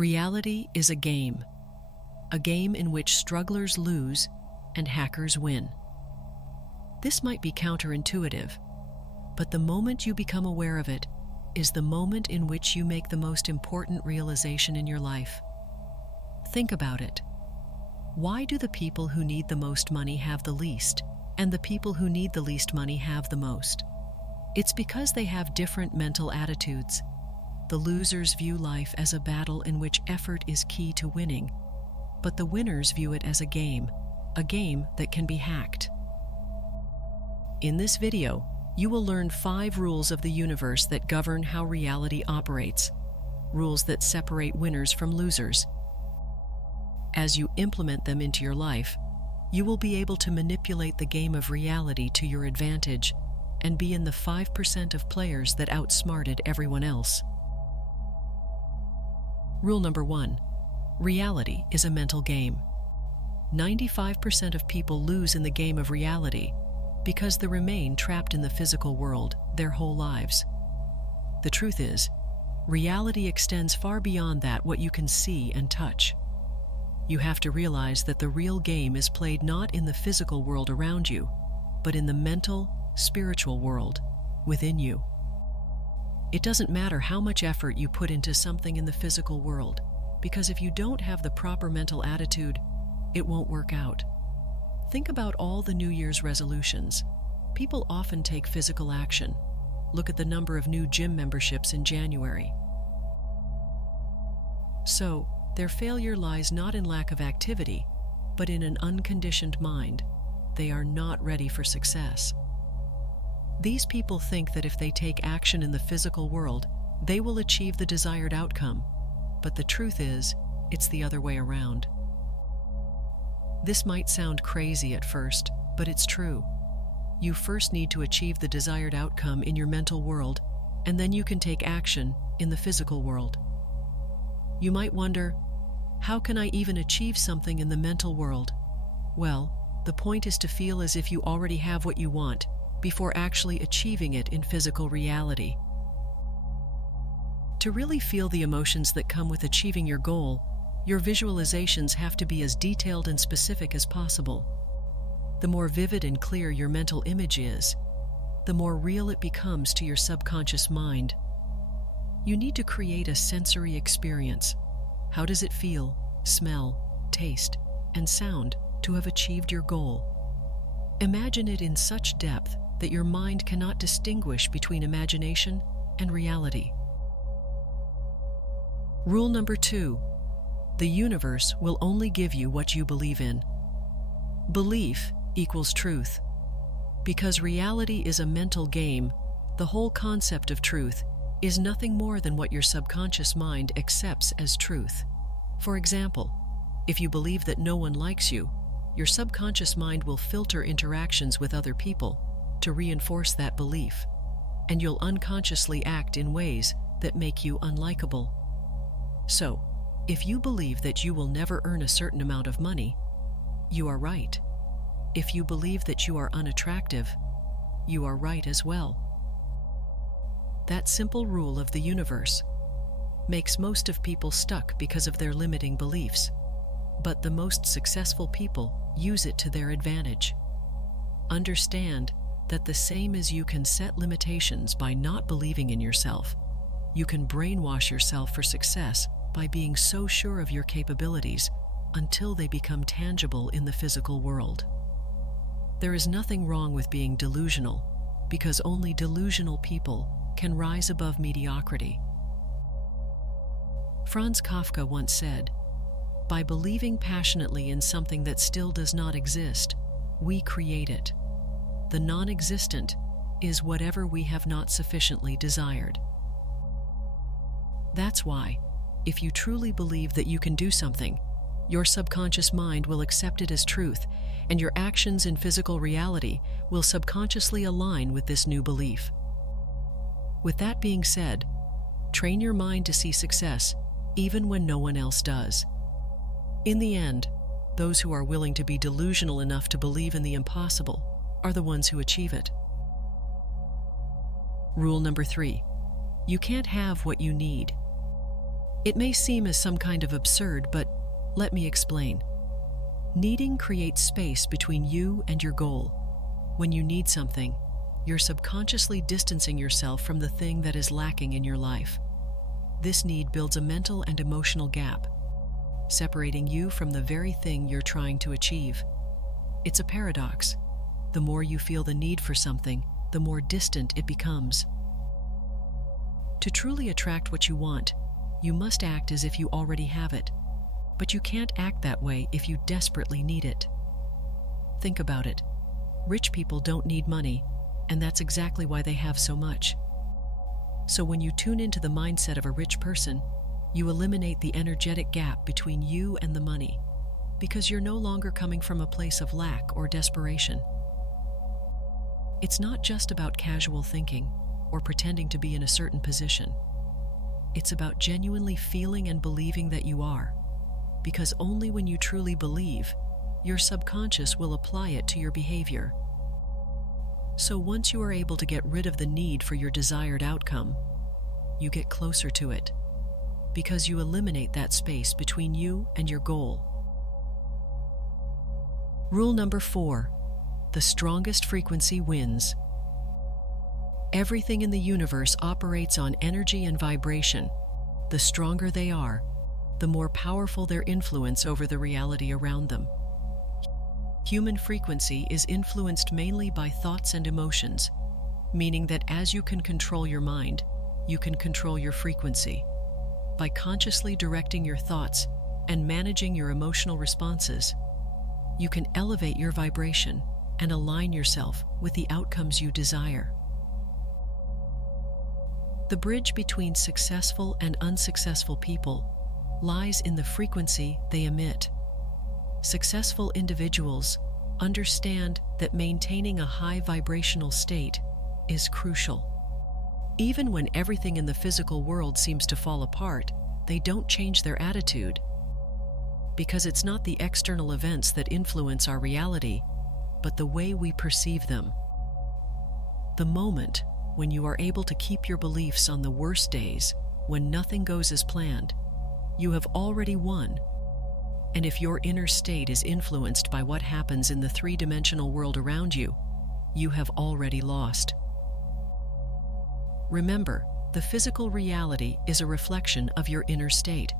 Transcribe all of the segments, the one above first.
Reality is a game in which strugglers lose and hackers win. This might be counterintuitive, but the moment you become aware of it is the moment in which you make the most important realization in your life. Think about it. Why do the people who need the most money have the least, and the people who need the least money have the most? It's because they have different mental attitudes. The losers view life as a battle in which effort is key to winning, but the winners view it as a game that can be hacked. In this video, you will learn 5 rules of the universe that govern how reality operates, rules that separate winners from losers. As you implement them into your life, you will be able to manipulate the game of reality to your advantage and be in the 5% of players that outsmarted everyone else. Rule number 1. Reality is a mental game. 95% of people lose in the game of reality because they remain trapped in the physical world their whole lives. The truth is, reality extends far beyond that what you can see and touch. You have to realize that the real game is played not in the physical world around you, but in the mental, spiritual world within you. It doesn't matter how much effort you put into something in the physical world, because if you don't have the proper mental attitude, it won't work out. Think about all the New Year's resolutions. People often take physical action. Look at the number of new gym memberships in January. So, their failure lies not in lack of activity, but in an unconditioned mind. They are not ready for success. These people think that if they take action in the physical world, they will achieve the desired outcome. But the truth is, it's the other way around. This might sound crazy at first, but it's true. You first need to achieve the desired outcome in your mental world, and then you can take action in the physical world. You might wonder, how can I even achieve something in the mental world? Well, the point is to feel as if you already have what you want before actually achieving it in physical reality. To really feel the emotions that come with achieving your goal, your visualizations have to be as detailed and specific as possible. The more vivid and clear your mental image is, the more real it becomes to your subconscious mind. You need to create a sensory experience. How does it feel, smell, taste, and sound to have achieved your goal? Imagine it in such depth that your mind cannot distinguish between imagination and reality. Rule number 2. The universe will only give you what you believe in. Belief equals truth. Because reality is a mental game, the whole concept of truth is nothing more than what your subconscious mind accepts as truth. For example, if you believe that no one likes you, your subconscious mind will filter interactions with other people to reinforce that belief, and you'll unconsciously act in ways that make you unlikable. So, if you believe that you will never earn a certain amount of money, you are right. If you believe that you are unattractive, you are right as well. That simple rule of the universe makes most of people stuck because of their limiting beliefs, but the most successful people use it to their advantage. Understand that the same as you can set limitations by not believing in yourself, you can brainwash yourself for success by being so sure of your capabilities until they become tangible in the physical world. There is nothing wrong with being delusional, because only delusional people can rise above mediocrity. Franz Kafka once said, "By believing passionately in something that still does not exist, we create it. The non-existent is whatever we have not sufficiently desired." That's why, if you truly believe that you can do something, your subconscious mind will accept it as truth, and your actions in physical reality will subconsciously align with this new belief. With that being said, train your mind to see success even when no one else does. In the end, those who are willing to be delusional enough to believe in the impossible are the ones who achieve it. Rule number 3. You can't have what you need. It may seem as some kind of absurd, but let me explain. Needing creates space between you and your goal. When you need something, you're subconsciously distancing yourself from the thing that is lacking in your life. This need builds a mental and emotional gap, separating you from the very thing you're trying to achieve. It's a paradox. The more you feel the need for something, the more distant it becomes. To truly attract what you want, you must act as if you already have it. But you can't act that way if you desperately need it. Think about it. Rich people don't need money, and that's exactly why they have so much. So when you tune into the mindset of a rich person, you eliminate the energetic gap between you and the money, because you're no longer coming from a place of lack or desperation. It's not just about casual thinking or pretending to be in a certain position. It's about genuinely feeling and believing that you are, because only when you truly believe, your subconscious will apply it to your behavior. So once you are able to get rid of the need for your desired outcome, you get closer to it, because you eliminate that space between you and your goal. Rule number 4, the strongest frequency wins. Everything in the universe operates on energy and vibration. The stronger they are, the more powerful their influence over the reality around them. Human frequency is influenced mainly by thoughts and emotions, meaning that as you can control your mind, you can control your frequency. By consciously directing your thoughts and managing your emotional responses, you can elevate your vibration and align yourself with the outcomes you desire. The bridge between successful and unsuccessful people lies in the frequency they emit. Successful individuals understand that maintaining a high vibrational state is crucial. Even when everything in the physical world seems to fall apart, they don't change their attitude. Because it's not the external events that influence our reality, but the way we perceive them. The moment when you are able to keep your beliefs on the worst days, when nothing goes as planned, you have already won. And if your inner state is influenced by what happens in the three-dimensional world around you, you have already lost. Remember, the physical reality is a reflection of your inner state.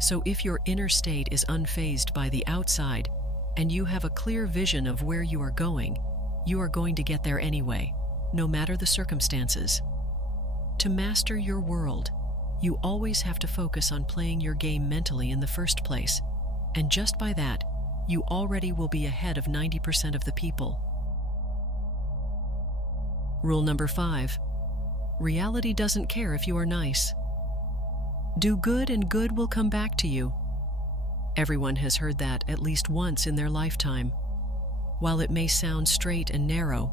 So if your inner state is unfazed by the outside, and you have a clear vision of where you are going to get there anyway, no matter the circumstances. To master your world, you always have to focus on playing your game mentally in the first place. And just by that, you already will be ahead of 90% of the people. Rule number 5. Reality doesn't care if you are nice. Do good and good will come back to you. Everyone has heard that at least once in their lifetime. While it may sound straight and narrow,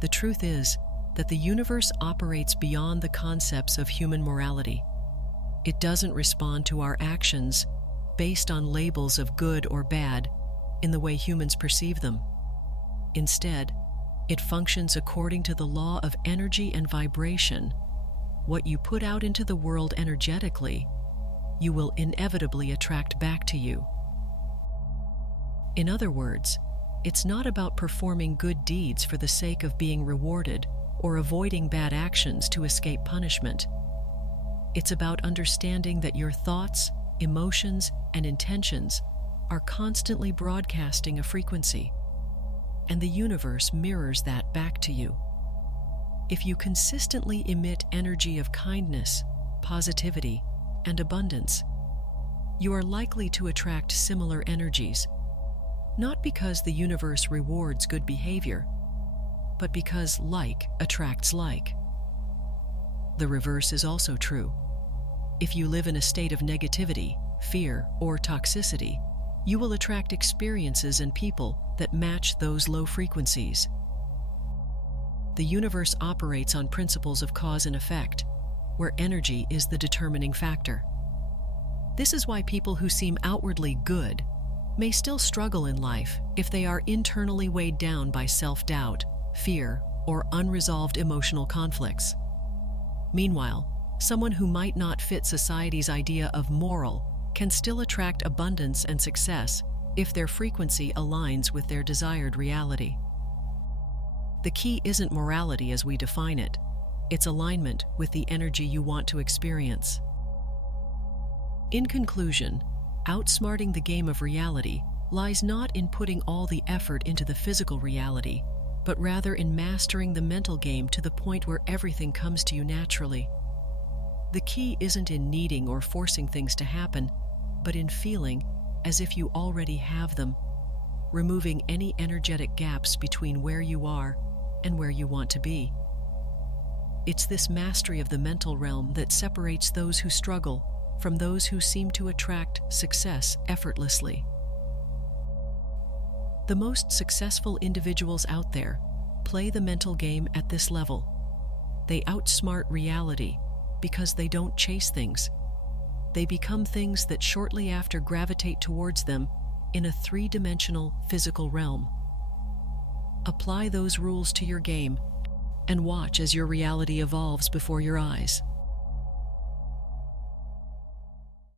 the truth is that the universe operates beyond the concepts of human morality. It doesn't respond to our actions based on labels of good or bad in the way humans perceive them. Instead, it functions according to the law of energy and vibration. What you put out into the world energetically, you will inevitably attract back to you. In other words, it's not about performing good deeds for the sake of being rewarded or avoiding bad actions to escape punishment. It's about understanding that your thoughts, emotions, and intentions are constantly broadcasting a frequency, and the universe mirrors that back to you. If you consistently emit energy of kindness, positivity, and abundance, you are likely to attract similar energies, not because the universe rewards good behavior, but because like attracts like. The reverse is also true. If you live in a state of negativity, fear, or toxicity, you will attract experiences and people that match those low frequencies. The universe operates on principles of cause and effect, where energy is the determining factor. This is why people who seem outwardly good may still struggle in life if they are internally weighed down by self-doubt, fear, or unresolved emotional conflicts. Meanwhile, Someone who might not fit society's idea of moral can still attract abundance and success if their frequency aligns with their desired reality. The key isn't morality as we define it, it's alignment with the energy you want to experience. In conclusion, outsmarting the game of reality lies not in putting all the effort into the physical reality, but rather in mastering the mental game to the point where everything comes to you naturally. The key isn't in needing or forcing things to happen, but in feeling as if you already have them, removing any energetic gaps between where you are and where you want to be. It's this mastery of the mental realm that separates those who struggle from those who seem to attract success effortlessly. The most successful individuals out there play the mental game at this level. They outsmart reality because they don't chase things. They become things that shortly after gravitate towards them in a three-dimensional physical realm. Apply those rules to your game and watch as your reality evolves before your eyes.